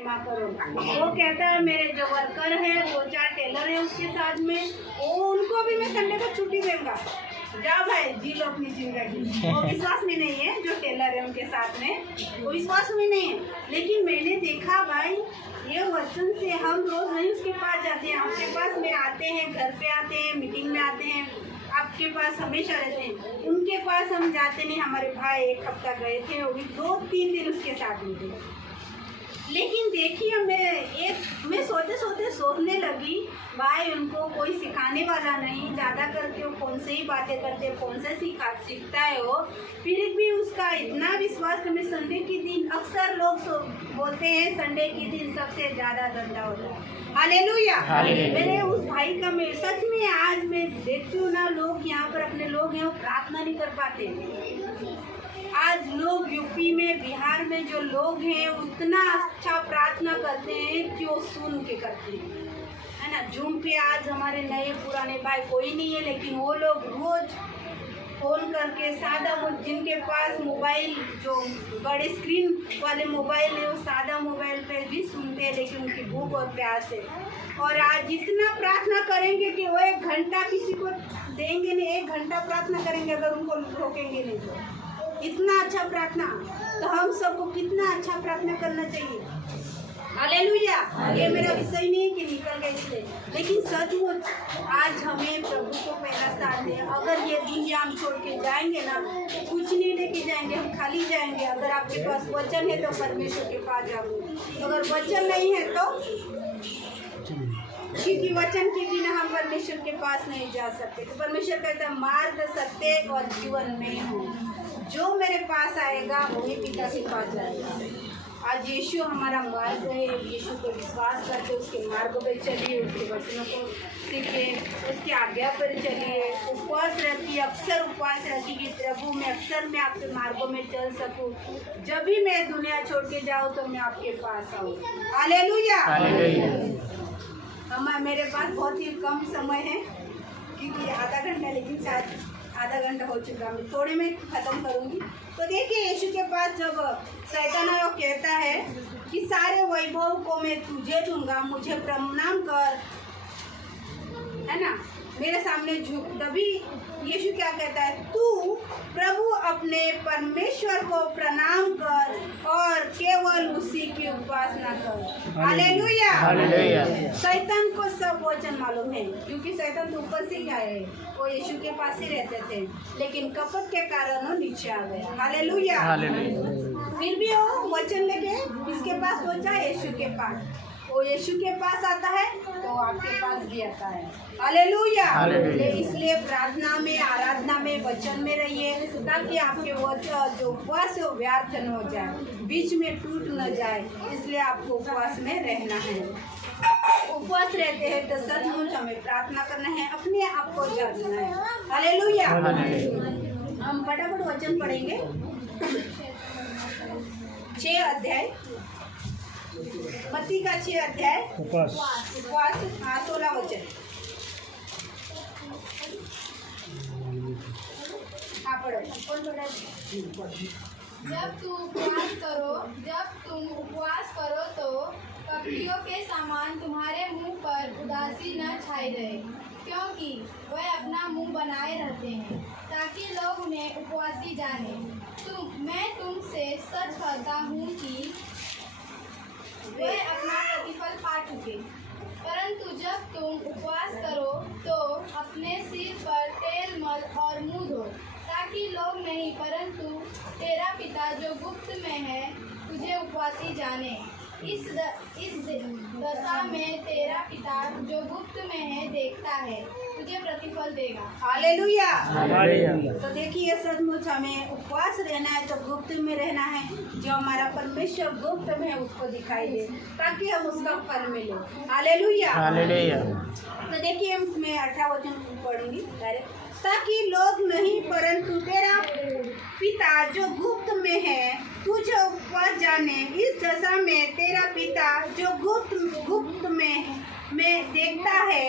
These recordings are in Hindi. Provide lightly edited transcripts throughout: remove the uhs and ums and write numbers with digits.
महिमा करो। वो कहता है मेरे जो वर्कर है, 2-4 टेलर है उसके साथ में, वो उनको भी मैं संडे को छुट्टी दूंगा। जाओ भाई जी लो अपनी जिंदगी। वो विश्वास में नहीं है, जो टेलर है उनके साथ में वो विश्वास में नहीं है। लेकिन मैंने देखा भाई, ये वचन से हम रोज नहीं उसके पास जाते हैं, आपके पास में आते हैं, घर पे आते हैं, मीटिंग में आते हैं, आपके पास हमेशा रहते हैं। उनके पास हम जाते नहीं। हमारे भाई 1 हफ्ता गए थे, वो भी 2-3 दिन उसके साथ में थे। लेकिन देखिए मैं सोचने लगी, भाई उनको कोई सिखाने वाला नहीं, ज़्यादा करके वो कौन से ही बातें करते, कौन से सीखता है वो, फिर भी उसका इतना विश्वास कि मैं संडे के दिन, अक्सर लोग बोलते हैं संडे के दिन सबसे ज़्यादा धंधा होता है। हालेलुया। मेरे उस भाई का मैं सच में आज मैं देखती हूँ ना, लोग यहाँ पर अपने लोग हैं वो प्रार्थना नहीं कर पाते। आज लोग यूपी में, बिहार में जो लोग हैं उतना अच्छा प्रार्थना करते हैं कि वो सुन के करते हैं, है ना। जूम पे आज हमारे नए पुराने भाई कोई नहीं है, लेकिन वो लोग रोज फोन करके सादा, वो जिनके पास मोबाइल जो बड़े स्क्रीन वाले मोबाइल है, वो सादा मोबाइल पे भी सुनते हैं, लेकिन उनकी भूख और प्यास है। और आज जितना प्रार्थना करेंगे कि वो 1 घंटा किसी को देंगे नहीं, 1 घंटा प्रार्थना करेंगे अगर उनको रोकेंगे नहीं तो, इतना अच्छा प्रार्थना। तो हम सबको कितना अच्छा प्रार्थना करना चाहिए। हालेलुया। ये मेरा विषय नहीं है कि निकल गए इसलिए, लेकिन सचमुच आज हमें प्रभु को पहला स्थान दें। अगर ये दुनिया हम छोड़ के जाएंगे ना, कुछ नहीं लेके जाएंगे, हम खाली जाएंगे। अगर आपके पास वचन है तो परमेश्वर के पास जाओ, अगर वचन नहीं है तो, क्योंकि वचन के बिना हम परमेश्वर के पास नहीं जा सकते। तो परमेश्वर कहता है मार्ग, सत्य और जीवन में हूँ, जो मेरे पास आएगा वही पिता के पास जाएगा। आज यीशु हमारा मार्ग है, यीशु को विश्वास करके उसके मार्ग पर चलिए, उसके वचनों को सीखिए, उसकी आज्ञा पर चलिए। उपवास रहती, अक्सर उपवास रहती कि प्रभु मैं अक्सर मैं आपके मार्गों में चल सकूं, जब भी मैं दुनिया छोड़ के जाऊँ तो मैं आपके पास आऊँ। हालेलुया। मेरे पास बहुत ही कम समय है, क्योंकि आधा घंटा, लेकिन शायद आधा घंटा हो चुका, मैं थोड़े में ख़त्म करूँगी। तो देखिए यीशु के पास जब शैतान कहता है कि सारे वैभव को मैं तुझे दूंगा, मुझे प्रणाम कर, है ना, मेरे सामने झुक, तभी यीशु क्या कहता है, तू प्रभु अपने परमेश्वर को प्रणाम कर और केवल उसी की उपासना कर। हालेलुया। शैतान को सब वचन मालूम है, क्योंकि शैतान तो ऊपर से क्या है, वो यीशु के पास ही रहते थे, लेकिन कपट के कारण वो नीचे आ गए। हालेलुया। फिर भी वो वचन लेके किसके पास पहुंचा, यीशु के पास। वो यीशु के पास आता है तो आपके पास भी आता है। हालेलुया। इसलिए प्रार्थना में, आराधना में, वचन में रहिए, ताकि आपके वचन जो उपवास है वो व्यर्थ न हो जाए, बीच में टूट न जाए। इसलिए आपको उपवास में रहना है। उपवास रहते हैं तो सचमुच हमें प्रार्थना करना है, अपने आप को जागना है। हालेलुया। हम फटाफट वचन पढ़ेंगे। 6 अध्याय, मत्ती का 6 अध्याय, उपवास 16 वचन। हाँ पढ़ो, कौन पढ़ा? जब तुम उपवास करो तो कपटियों के समान तुम्हारे मुंह पर उदासी न छाई रहे, क्योंकि वह अपना मुंह बनाए रहते हैं ताकि लोग उन्हें उपवासी जाने। मैं तुमसे सच कहता हूँ कि वे अपना प्रतिफल पा चुके। परंतु जब तुम उपवास करो तो अपने सिर पर तेल मल और मुँह धो, ताकि लोग नहीं परंतु तेरा पिता जो गुप्त में है तुझे उपवासी जाने। इस दशा में तेरा पिता जो गुप्त में है देखता है, तुझे प्रतिफल देगा। हालेलुया। तो देखिए सचमुच हमें उपवास रहना है तो गुप्त में रहना है, जो हमारा परमेश्वर गुप्त में है उसको दिखाई दे, ताकि हम उसका फल मिले। हालेलुया। तो देखिए मैं 18 वचन पढ़ूंगी डायरेक्ट। ताकि लोग नहीं परंतु तेरा पिता जो गुप्त में है तुझे उपवास जाने। इस दशा में तेरा पिता जो गुप्त में देखता है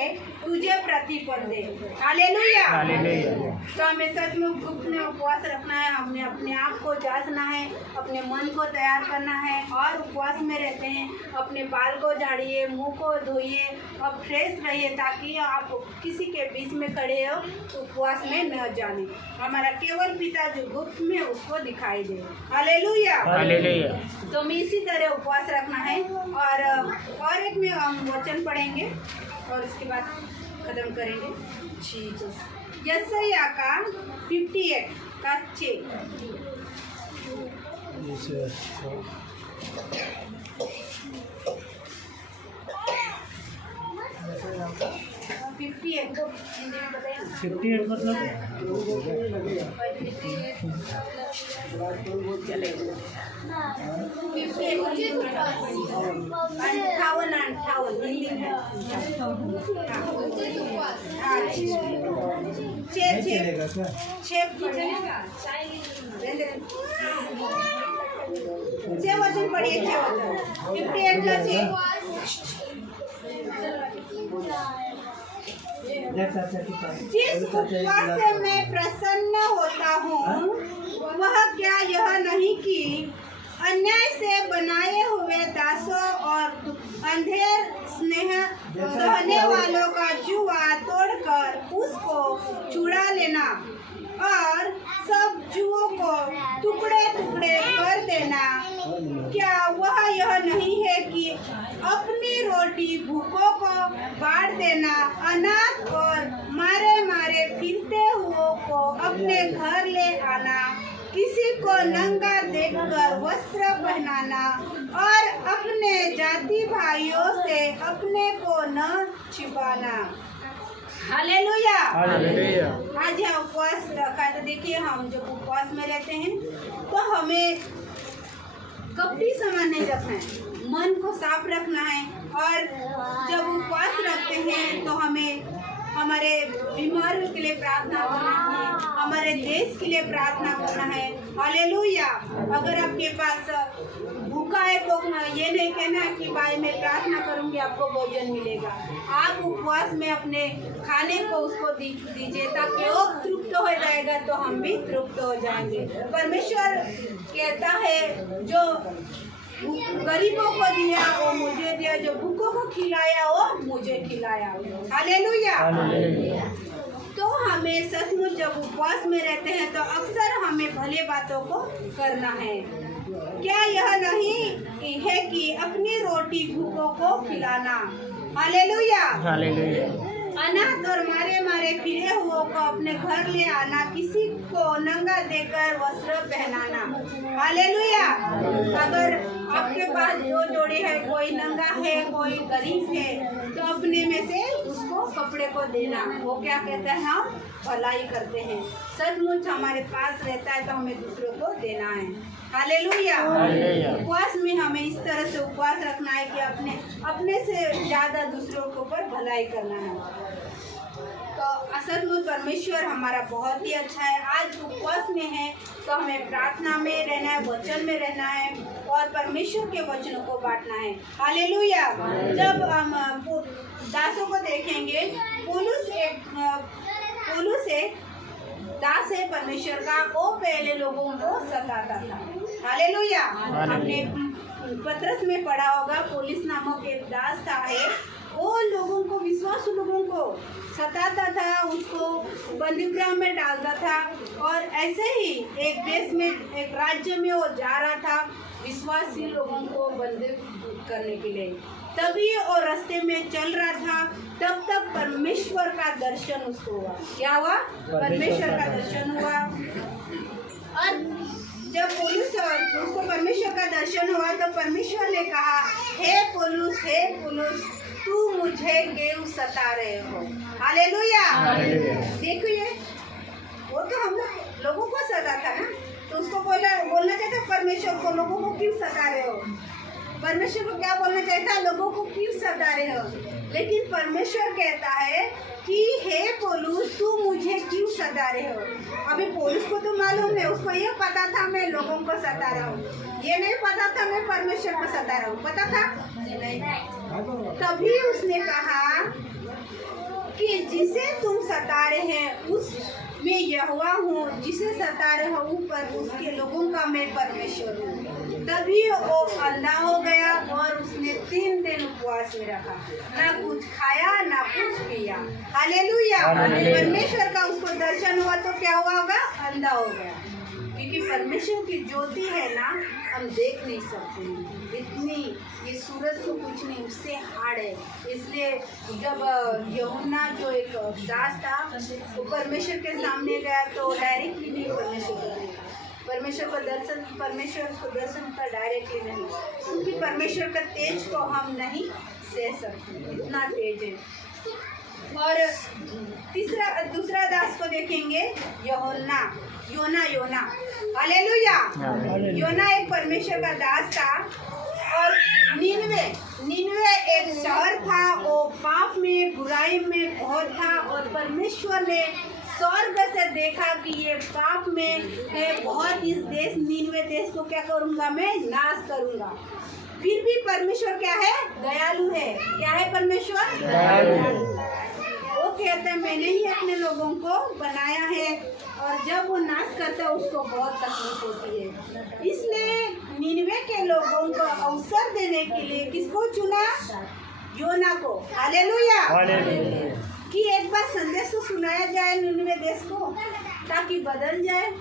तुझे प्रतिफल दे। हालेलुया। हालेलुया। तो हमें सच में गुप्त में उपवास रखना है, हमें अपने आप को जांचना है, अपने मन को तैयार करना है और उपवास में रहते हैं अपने बाल को झाड़िए, मुंह को धोइए और फ्रेश रहिए ताकि आप किसी के बीच में खड़े हो उपवास में न जाने। हमारा केवल पिता जो गुप्त में उसको दिखाई दे। हालेलुया। हालेलुया। तो हमें इसी तरह उपवास रखना है और एक में हम वचन पढ़ेंगे और उसके बाद खत्म करेंगे। जीसस यशायाह का 58 का 6। हिंदी में बताइए ना। 58 मतलब अंठावन हिंदी में। छह वचन पढ़िए, 6 वचन। 58 का 6। जिस उपवास से मैं प्रसन्न होता हूँ वह क्या यह नहीं कि अन्याय से बनाए हुए दासों और अंधेर स्नेह सहने वालों का जुआ तोड़कर उसको छुड़ा लेना और सब जुओं को टुकड़े टुकड़े कर देना। क्या वह यह नहीं है कि अपनी रोटी भूखों को बांट देना, अनाथ और मारे मारे फिरते हुओं को अपने घर ले आना, किसी को नंगा देखकर वस्त्र पहनाना और अपने जाति भाइयों से अपने को न छिपाना। हालेलुया। हालेलुया। आज यहाँ उपवास रखा है तो देखिए हम जब उपवास में रहते हैं तो हमें कपटी सामान नहीं रखना है, मन को साफ रखना है। और जब उपवास रखते हैं तो हमें हमारे बीमारों के लिए प्रार्थना करना है, हमारे देश के लिए प्रार्थना करना है। हालेलुया। अगर आपके पास भूखा है तो ये नहीं कहना कि भाई मैं प्रार्थना करूंगी आपको भोजन मिलेगा। आप उपवास में अपने खाने को उसको दीजिए ताकि वो तृप्त हो जाएगा तो हम भी तृप्त हो जाएंगे। परमेश्वर कहता है जो गरीबों को दिया वो मुझे दिया, जो भूखों को खिलाया वो मुझे खिलाया। हालेलुया। तो हमें सचमुच जब उपवास में रहते हैं तो अक्सर हमें भले बातों को करना है। क्या यह नहीं है कि अपनी रोटी भूखों को खिलाना। हालेलुया। हालेलुया। अनाथ और मारे मारे फिरे हुओं को अपने घर ले आना, किसी को नंगा देकर वस्त्र पहनाना। हालेलुया। अगर आपके पास दो जोड़े है, कोई नंगा है कोई गरीब है, तो अपने में से उसको कपड़े को देना। वो क्या कहता है, हम भलाई करते हैं। सचमुच हमारे पास रहता है तो हमें दूसरों को देना है। हालेलुया। उपवास में हमें इस तरह से उपवास रखना है कि अपने से ज्यादा दूसरों के ऊपर भलाई करना है। तो सचमुच परमेश्वर हमारा बहुत ही अच्छा है। आज उपवास में है तो हमें प्रार्थना में रहना है, वचन में रहना है और परमेश्वर के वचनों को बांटना है। हालेलुया। जब हम दासों को देखेंगे, पौलुस एक दास है परमेश्वर का, वो पहले लोगों को सताता था। हालेलुया। हमने पत्रस में पढ़ा होगा, पौलुस नामक एक दास था है, वो लोगों को, विश्वासु लोगों को सताता था, उसको बंदीगृह में डालता था। और ऐसे ही एक देश में, एक राज्य में वो जा रहा था विश्वासी लोगों को बंदी करने के लिए। तभी वो रास्ते में चल रहा था, तब तक परमेश्वर का दर्शन उसको हुआ। क्या हुआ? परमेश्वर का दर्शन हुआ। और जब पौलुस उसको परमेश्वर का दर्शन हुआ तो परमेश्वर ने कहा, हे पौलुस तू मुझे क्यों सता रहे हो। हालेलुया। देखिए वो तो हम लोगों को सता था ना, तो उसको बोलना चाहिए था परमेश्वर को, लोगों को क्यों सता रहे हो। परमेश्वर को क्या बोलना चाहिए था, लोगों को क्यों सता रहे हो। लेकिन परमेश्वर कहता है कि हे पौलुस तू मुझे क्यों सता रहे हो। अभी पौलुस को तो मालूम है, उसको ये पता था मैं लोगों को सता रहा हूँ, ये नहीं पता था मैं परमेश्वर को सता रहा हूँ। पता था नहीं। तभी उसने कहा कि जिसे तुम सता रहे हैं उस मैं यहोवा हूँ, जिसे सता रहे हो ऊपर उसके लोगों का मैं परमेश्वर हूँ। तभी वो अंधा हो गया और उसने 3 दिन उपवास में रखा, ना कुछ खाया ना कुछ पिया। हालेलुया। परमेश्वर का उसको दर्शन हुआ तो क्या हुआ होगा? अंधा हो गया, क्योंकि परमेश्वर की ज्योति है ना, हम देख नहीं सकते इतनी, ये सूरज को कुछ नहीं, उससे हार्ड है। इसलिए जब यूहन्ना जो एक दास था वो परमेश्वर के सामने गया तो डायरेक्टली नहीं परमेश्वर को देखा, परमेश्वर को दर्शन का डायरेक्टली नहीं, क्योंकि परमेश्वर का तेज को हम नहीं सह सकते, इतना तेज है। और दूसरा दास को देखेंगे, योना। हालेलुया। योना एक परमेश्वर का दास था। और निनवे एक शहर था, वो पाप में बुराई में बहुत था, और परमेश्वर ने स्वर्ग से देखा कि ये पाप में है बहुत, इस देश निनवे देश को क्या करूँगा मैं? नाश करूँगा। फिर भी परमेश्वर क्या है? दयालु है। क्या है परमेश्वर? दयालु। वो कहता है मैंने ही अपने लोगों को बनाया है, और जब वो नाश करता है उसको बहुत तकलीफ होती है। इसलिए निनवे के लोगों को अवसर देने के लिए किसको चुना? योना को। हालेलुया। कि एक बार संदेश को सुनाया जाए निनवे देश को, ताकि बदल जाए।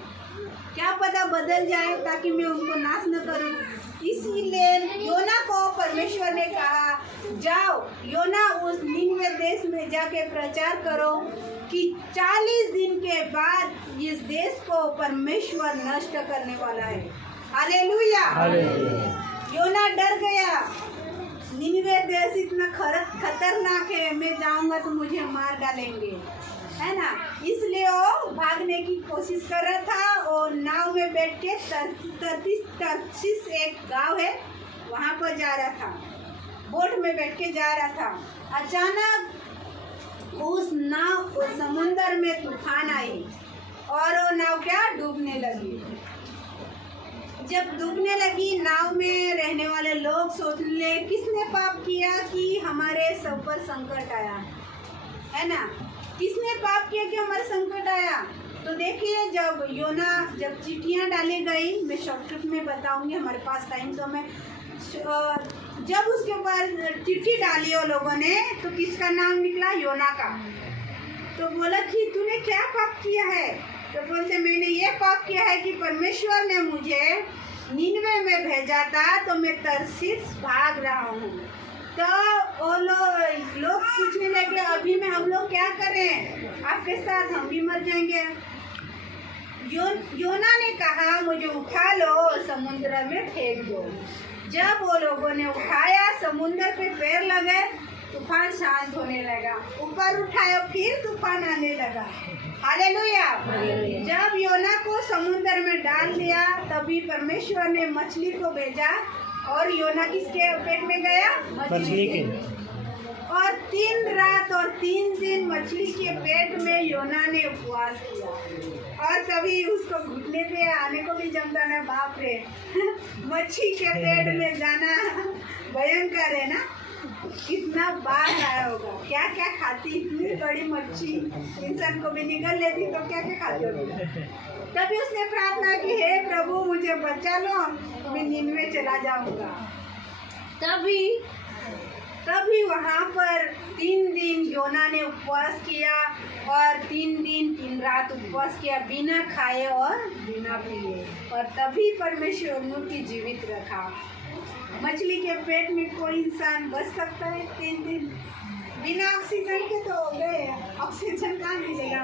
क्या पता बदल जाए, ताकि मैं उनको नाश न करूं। इसीलिए योना को परमेश्वर ने कहा, जाओ योना उस निनवे देश में जाके प्रचार करो कि 40 दिन के बाद इस देश को परमेश्वर नष्ट करने वाला है। हालेलुया। योना डर गया, निनवे देश इतना खतरनाक है, मैं जाऊंगा तो मुझे मार डालेंगे, है ना। इसलिए वो भागने की कोशिश कर रहा था, और नाव में बैठ के तर्शीश एक गांव है वहाँ पर जा रहा था, बोट में बैठ के जा रहा था। अचानक उस समुंदर में तूफान आई और वो नाव क्या? डूबने लगी। जब डूबने लगी, नाव में रहने वाले लोग सोचने लगे किसने पाप किया कि हमारे सब पर संकट आया, है ना। किसने पाप किया कि हमारे संकट आया? तो देखिए, जब चिट्ठियाँ डाली गई, मैं शॉर्टकट में बताऊंगी, हमारे पास टाइम तो मैं, जब उसके ऊपर चिट्ठी डाली वो लोगों ने, तो किसका नाम निकला? योना का। तो बोला कि तूने क्या पाप किया है? तो बोलते मैंने ये पाप किया है कि परमेश्वर ने मुझे निनवे में भेजा था, तो मैं तर्शीश भाग रहा हूँ। तो वो लोग पूछने लगे अभी में हम लोग क्या करें आपके साथ, हम भी मर जाएंगे। योना ने कहा मुझे उठा लो, समुद्र में फेंक दो। जब वो लोगों ने उठाया, समुद्र पे पैर लगे, तूफान शांत होने लगा। ऊपर उठाया, फिर तूफान आने लगा। हालेलुया। जब योना को समुद्र में डाल दिया, तभी परमेश्वर ने मछली को भेजा, और योना किसके पेट में गया? मछली के। और 3 रात और 3 दिन मछली के पेट में योना ने उपवास किया, और तभी उसको घुटने पे आने को भी जमता ना। बाप रे मच्छी के पेट में जाना भयंकर है ना। कितना बार आया होगा, क्या क्या खाती, इतनी बड़ी मच्छी इंसान को भी निगल लेती तो क्या क्या खाती होगी। तभी उसने प्रार्थना की, हे प्रभु मुझे बचा लो, मैं निनवे चला जाऊंगा। तभी वहाँ पर 3 दिन योना ने उपवास किया, और 3 दिन 3 रात उपवास किया, बिना खाए और बिना पिए, और तभी परमेश्वर ने उनकी जीवित रखा। मछली के पेट में कोई इंसान बच सकता है 3 दिन? बिना ऑक्सीजन के तो हो गए, ऑक्सीजन कहाँ मिलेगा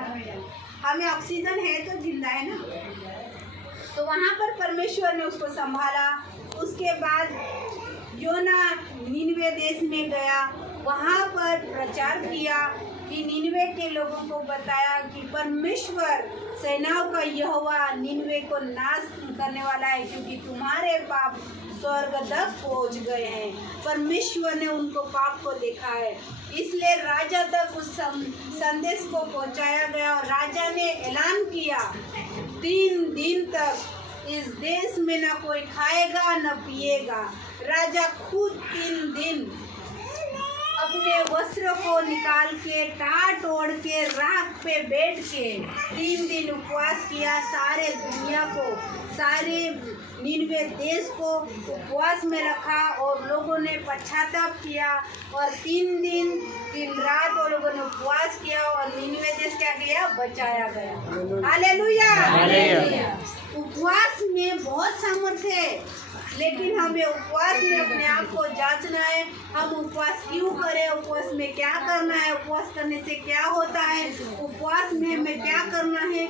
हमें ऑक्सीजन है तो जिंदा है ना। तो वहाँ पर परमेश्वर ने उसको संभाला। उसके बाद योना निनवे देश में गया, वहाँ पर प्रचार किया कि निनवे के लोगों को बताया कि परमेश्वर सेनाओं का यहोवा निनवे को नाश करने वाला है, क्योंकि तुम्हारे पाप स्वर्ग तक पहुँच गए हैं। परमेश्वर ने उनको पाप को देखा है, इसलिए राजा तक उस संदेश को पहुँचाया गया, और राजा ने ऐलान किया 3 दिन तक इस देश में न कोई खाएगा न पिएगा। राजा खुद 3 दिन अपने वस्त्र को निकाल के टाट ओढ़ के राख पे बैठ के 3 दिन उपवास किया। सारे दुनिया को, सारे निनवे देश को उपवास में रखा और लोगों ने पश्चाताप किया और 3 दिन रात वो लोगों ने उपवास किया और निनवे देश क्या गया? बचाया गया। हालेलुया। उपवास में बहुत सामर्थ्य है, लेकिन हमें उपवास में अपने आप को जांचना है। हम उपवास क्यों करें? उपवास में क्या करना है? उपवास करने से क्या होता है? उपवास में हमें क्या करना है?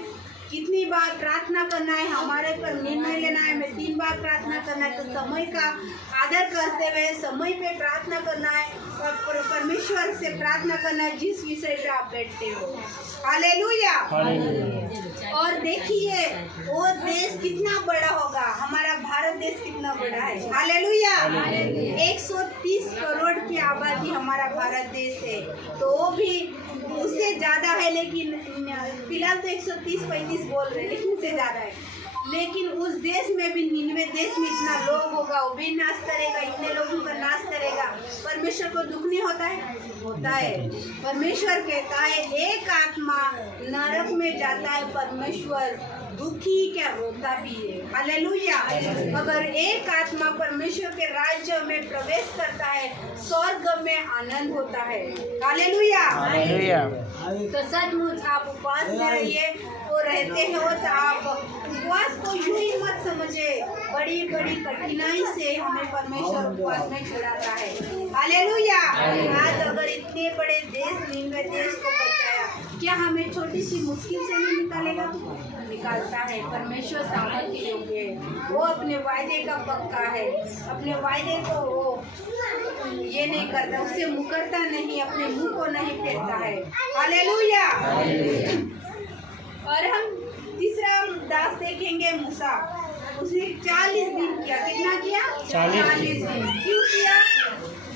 कितनी बार प्रार्थना करना है? हमारे पर निर्णय लेना है। हमें 3 बार प्रार्थना करना है। तो समय का आदर करते हुए समय पे प्रार्थना करना है और परमेश्वर से प्रार्थना करना है जिस विषय पे आप बैठते हो। हालेलुया। और देखिए वो देश कितना बड़ा होगा। हमारा भारत देश कितना बड़ा है। हालेलुया। 130 करोड़ की आबादी हमारा भारत देश है, तो वो भी उससे ज़्यादा है, लेकिन फिलहाल तो 130-135 बोल रहे हैं, लेकिन उससे ज़्यादा है। लेकिन उस देश में भी, निनवे देश में इतना लोग होगा, वो भी नाश करेगा, इतने लोगों का नाश करेगा। परमेश्वर को दुख नहीं होता है? होता है। परमेश्वर कहता है एक आत्मा नरक में जाता है, परमेश्वर दुखी क्या रोता भी है। हालेलुया। अगर एक आत्मा परमेश्वर के राज्य में प्रवेश करता है, स्वर्ग में आनंद होता है। हालेलुया। तो सचमुच आप उपवास में रहिए, वो रहते हो तो आप उपवास को यूं ही मत समझे, बड़ी बड़ी कठिनाई से हमें परमेश्वर उपवास में छुड़ाता है। हालेलुया। आज अगर इतने बड़े देश, निनवे देश को बचाया, क्या हमें छोटी सी मुश्किल से नहीं निकालेगा? निकालता है। परमेश्वर सामर्थ्य योग्य है, वो अपने वायदे का पक्का है। अपने वायदे को वो ये नहीं करता, उससे मुकरता नहीं, अपने मुंह को नहीं फेरता है। हालेलुया। और हम तीसरा दास देखेंगे, मूसा। उसने 40 दिन किया। कितना किया? 40 दिन। क्यों किया?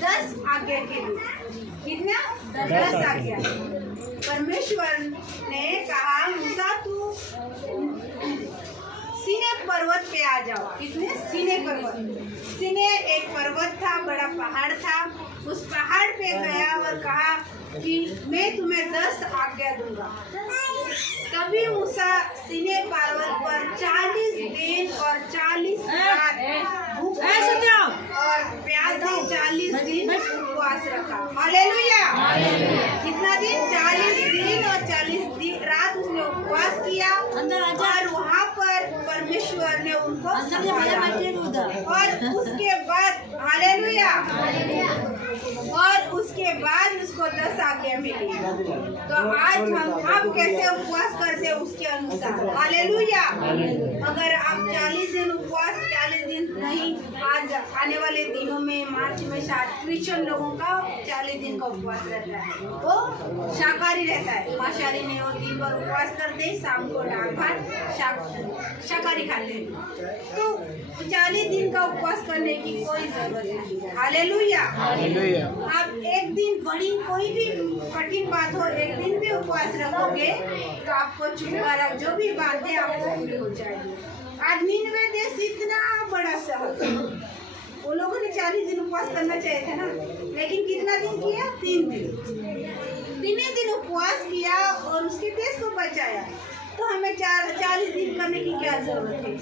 10 आज्ञा के लिए। कितना? 10 आज्ञा। परमेश्वर ने कहा मूसा तू सीने पर्वत पे आ जाओ। कितने? सीने पर्वत। सीने एक पर्वत था, बड़ा पहाड़ था। उस पहाड़ पे गया और कहा कि मैं तुम्हें 10 आज्ञा दूंगा। तभी मूसा सीने पर्वत पर 40 दिन और 40 रात भूखे और प्यासे 40 दिन उपवास रखा। हालेलुया। कितना दिन? 40 दिन और 40 रात उसने उपवास किया और वहाँ पर परमेश्वर ने उनको संभाला। और उसके बाद, हालेलुया, और उसके बाद उसको 10 आज्ञा मिली। तो आज हम कैसे उपवास करते हैं उसके अनुसार। हालेलुया। अगर आप 40 दिन उपवास, 40 दिन नहीं, आज आने वाले दिनों में मार्च में क्रिश्चियन लोगों का 40 दिन का उपवास रहता है, वो शाकाहारी रहता है। मांसाहारी नहीं, वो दिन भर उपवास करते हैं, शाम को दाल भात शाकाहारी खाते हैं। तो 40 दिन का उपवास करने की कोई जरूरत नहीं। हालेलुया। आप एक दिन बड़ी कोई भी कठिन बात हो, एक दिन भी उपवास रखोगे तो आपको छुटकारा, जो भी बात है आपको पूरी हो जाएगी। आज निनवे देश इतना बड़ा शहर, वो लोगों ने 40 दिन उपवास करना चाहिए था ना, लेकिन कितना दिन किया? 3 दिन। 3 दिन उपवास किया और उसके देश को बचाया। तो हमें 40 दिन करने की क्या जरूरत है?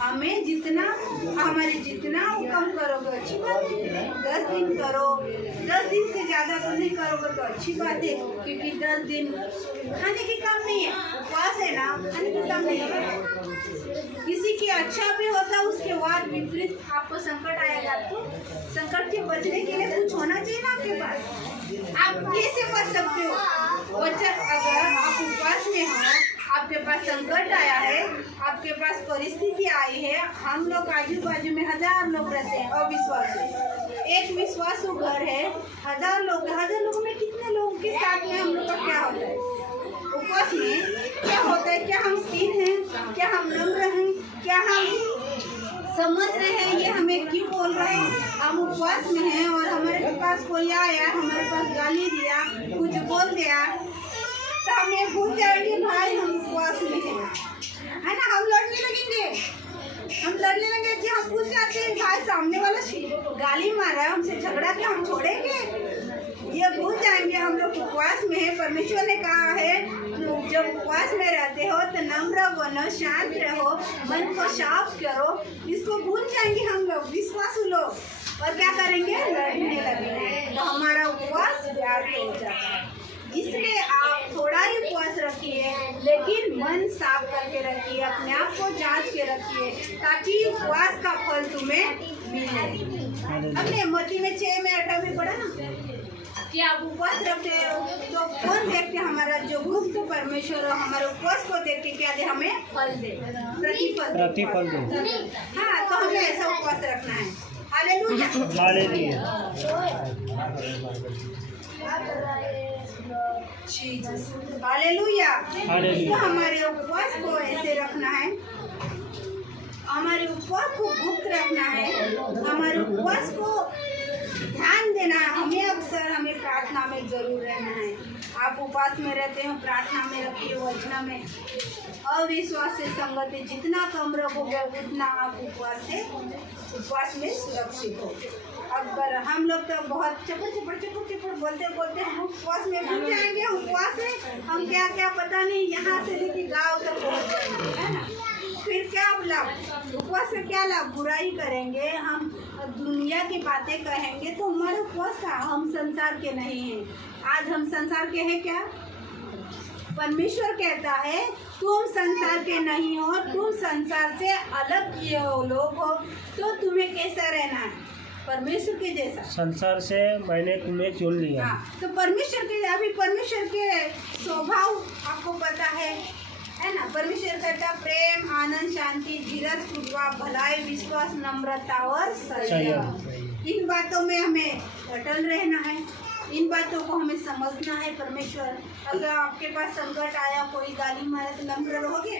हमें जितना कम करोगे अच्छी बात है। 10 दिन करो, 10 दिन से ज़्यादा तो नहीं करोगे तो अच्छी बात है, क्योंकि 10 दिन खाने की काम नहीं है। उपवास है ना, खाने की काम नहीं है। किसी की अच्छा भी होता, उसके बाद विपरीत आपको संकट आएगा, तो संकट से बचने के लिए कुछ होना चाहिए ना आपके पास। आप कैसे बच सकते हो? अगर आप उपवास में हो, आपके पास संकट आया है, आपके पास परिस्थिति आई है। हम लोग आजू बाजू में 1000 लोग रहते हैं अविश्वास में, एक विश्वासु घर है, 1000 लोग, 1000 लोगों में कितने लोगों के साथ में हम लोग का क्या होता है? उपवास में क्या होता है? क्या हम स्थिर हैं? क्या हम नम्र हैं? क्या हम समझ रहे हैं ये हमें क्यों बोल रहे हैं? हम उपवास में हैं और हमारे पास कोई आया, हमारे पास गाली दिया, कुछ बोल दिया, तो हमें भूल जाएंगे भाई हम उपवास में हैं, है ना? हम लड़ने लगेंगे कि हम भूल जाते हैं भाई सामने वाला गाली मारा है, हमसे झगड़ा के हम छोड़ेंगे, ये भूल हम लोग उपवास में है, परमेश्वर ने कहा है जब उपवास में रहते हो तो नम्र बनो, शांत रहो, मन को साफ करो। इसको भूल जाएंगे हम लोग, विश्वासु लोग, और क्या करेंगे, लड़ने लगेंगे, तो हमारा उपवास व्यर्थ हो जाता है। इसलिए आप थोड़ा ही उपवास रखिए, लेकिन मन साफ करके रखिए, अपने आप को जांच के रखिए, ताकि उपवास का फल तुम्हें मिले। हमने मत्ती में 6 में 18 में पढ़ा ना कि आप उपवास रखते हो तो कौन देखते हमारा जो गुप्त परमेश्वर हमारे उपवास को देख के क्या दे, हमें फल दे, प्रतिफल दे। हाँ, तो हमें ऐसा उपवास रखना है। Hallelujah, hallelujah. तो हमारे उपवास को ऐसे रखना है, हमारे उपवास को गुप्त रखना है, हमारे उपवास को ध्यान देना है। हमें अक्सर हमें प्रार्थना में जरूर रहना है। आप उपवास में रहते हो, प्रार्थना में रखिए, वचन में। अविश्वास से संगति जितना कम रखोगे उतना आप उपवास में सुरक्षित हो। अगर हम लोग तो बहुत चपड़ बोलते हम उपवास में भूल जाएंगे, उपवास है हम क्या क्या पता नहीं, यहाँ से लेके गाँव तक पहुँच जाएंगे, है ना। फिर क्या लाभ, उपवास से क्या लाभ, बुराई करेंगे, हम दुनिया की बातें कहेंगे, तो हमारा उपवास का, हम संसार के नहीं हैं। आज हम संसार के हैं क्या? परमेश्वर कहता है तुम संसार के नहीं हो, तुम संसार से अलग किए हो लोग हो, तो तुम्हें कैसा रहना है, परमेश्वर के जैसा। संसार से मैंने तुम्हें चुन लिया। हाँ, तो परमेश्वर के, अभी परमेश्वर के स्वभाव आपको पता है ना। परमेश्वर कहता प्रेम, आनंद, शांति, धीरज, कृपा, भलाई, विश्वास, नम्रता और संयम। इन बातों में हमें अटल रहना है, इन बातों को हमें समझना है। परमेश्वर, अगर आपके पास संकट आया, कोई गाली मारे तो नम्र रहोगे?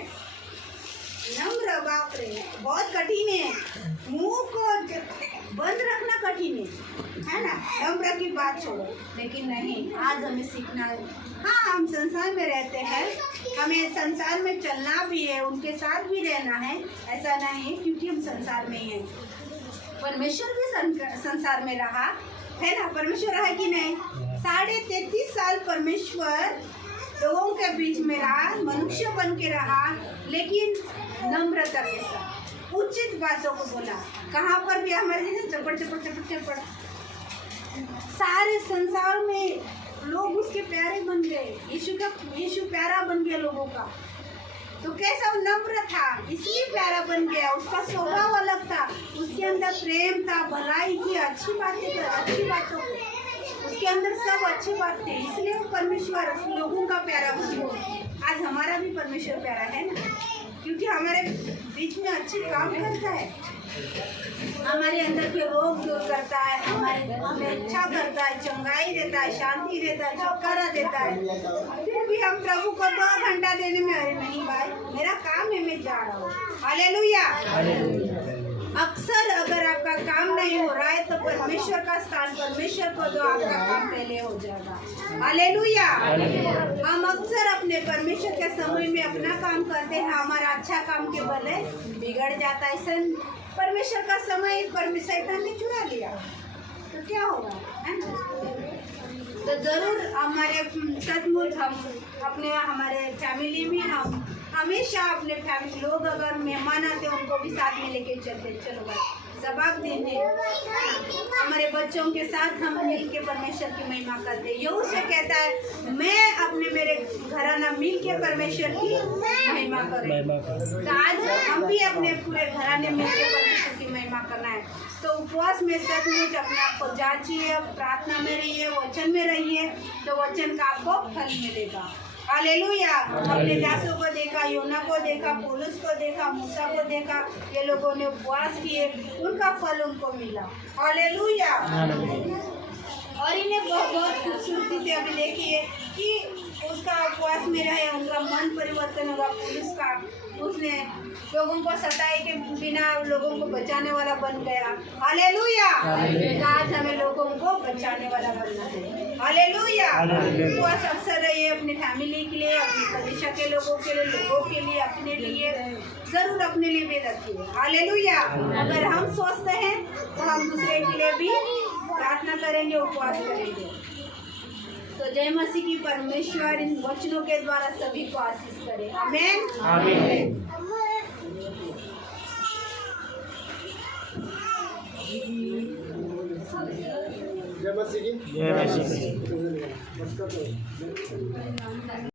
नम्र, बाप रे, बहुत कठिन है। मुंह को बंद रखना कठिन है ना। नम्र की बात छोड़ो, लेकिन नहीं, आज हमें सीखना है। हाँ, हम संसार में रहते हैं, हमें संसार में चलना भी है, उनके साथ भी रहना है, ऐसा नहीं है क्योंकि हम संसार में हैं। परमेश्वर भी संसार में रहा है ना, परमेश्वर रहा कि नहीं? 33.5 साल परमेश्वर लोगों के बीच में रहा, मनुष्य बन के रहा, लेकिन नम्रता के साथ उचित बातों को बोला। कहाँ पर भी हमारे जैसे चपड़ सारे संसार में लोग उसके प्यारे बन गए, यीशु प्यारा बन गया लोगों का। तो कैसा वो नम्र था, इसलिए प्यारा बन गया। उसका स्वभाव अलग था, उसके अंदर प्रेम था, भलाई की अच्छी बातों उसके अंदर सब अच्छी बात थी, इसलिए वो परमेश्वर लोगों का प्यारा बन गया। आज हमारा भी परमेश्वर प्यारा है ना, क्योंकि हमारे बीच में अच्छे काम करता है, हमारे अंदर के रोग दूर करता है, हमें अच्छा करता है, चंगाई देता है, शांति देता है, छुटकारा देता है। फिर भी हम प्रभु को 2 घंटा देने में, अरे नहीं भाई मेरा काम है, मैं जा रहा हूँ। हालेलुया। अक्सर अगर आपका काम नहीं हो रहा है तो परमेश्वर का स्थान परमेश्वर को दो, आपका काम पहले हो जाएगा। हालेलुया। हम अक्सर अपने परमेश्वर के समय में अपना काम करते हैं, हमारा अच्छा काम के बले बिगड़ जाता है। परमेश्वर का समय शैतान ने चुरा लिया तो क्या होगा, है ना? तो जरूर हमारे सचमुच हम अपने हमारे फैमिली में हम हमेशा अपने फैमिली लोग अगर मेहमान आते हैं उनको भी साथ में लेके चलते, चलो भाई सबक देते, हमारे बच्चों के साथ हम मिल के परमेश्वर की महिमा करते। यहोशू कहता है मैं अपने मेरे घराना मिल के परमेश्वर की महिमा करें। तो आज हम भी अपने पूरे घराने मिल के परमेश्वर की महिमा करना है। तो उपवास में सचमुच अपने आप को जांचिए, प्रार्थना में रहिए, वचन में रहिए, तो वचन का आपको फल मिलेगा। हालेलुया। हमने दासों को देखा, योना को देखा, पौलुस को देखा, मूसा को देखा, ये लोगों ने उपवास किए, उनका फल उनको मिला। हालेलुया। और इन्हें बहुत खूबसूरती से अभी देखिए कि उसका उपवास में रहे, उनका मन परिवर्तन होगा। पौलुस का उसने लोगों को सताए के बिना लोगों को बचाने वाला बन गया। हालेलुया। आज हमें लोगों को बचाने वाला बनना है। हालेलुया। उपवास अक्सर रहिए अपनी फैमिली के लिए, अपनी कलीसिया के लोगों के लिए, अपने लिए, जरूर अपने लिए भी रखिए। हालेलुया। अगर हम स्वस्थ हैं तो हम दूसरे के लिए भी प्रार्थना करेंगे, उपवास करेंगे। तो जय मसीह की परमेश्वर इन वचनों के द्वारा सभी को आशीष करे। आमीन। आमीन। जय मसीह की। जय मसीह की।